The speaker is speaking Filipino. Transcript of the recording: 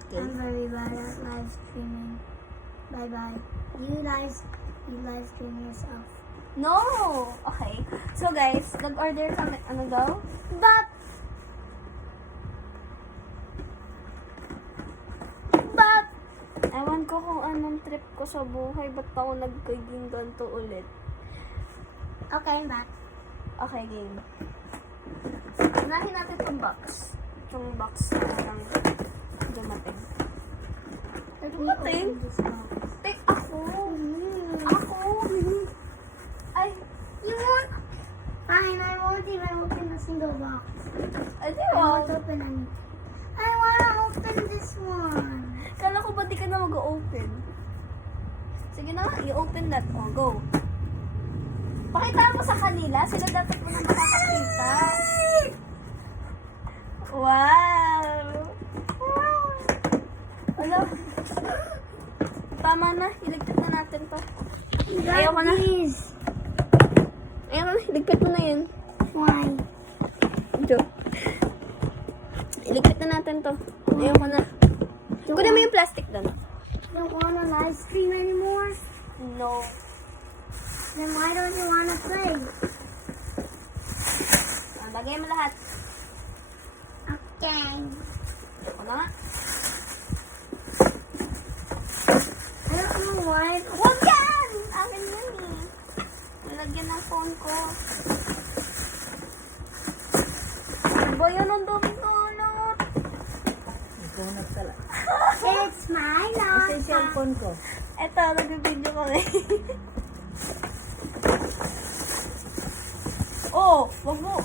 Okay. I'm very bad at live streaming. Bye-bye. You live stream yourself. No! Okay. So guys, nag-order kami, ano daw? But Ewan ko kung anong trip ko sa buhay. Ba't ako nagkaging ganito ulit? okay, I'm back. Okay, game. Unahin natin itong box. Itong box na lang dumating. Let me Dumating? open this box. Take ako! Ako! Ay! You won't. Fine, I won't even open a single box. Ay, di I ba? won't open any. I wanna open this one. Kala ko ba di ka na mag-open? Sige na nga, i-open that. O, go. Pakita mo sa kanila. Sila dapat mo na makakakita. Wow! Ano? Tama na. Iligpit na natin to. Ayaw ko na. Please. Ayaw ko na. Iligpit mo na yun. Why? Joke. Iligpit na natin to. Ayaw ko na. Kunin mo yung plastic doon. Don't wanna live stream anymore? No. Then why don't you wanna play? Lagay mo lahat. Okay. Ako na nga. I don't know why. Huwag yan! Akin yan eh. Nalagyan ng phone ko. Ba yun ang dami tulot? Ikaw nagtala. It's my Asa yung loss. cellphone ko? Eto, nag-video ko eh. Oh, wag mo.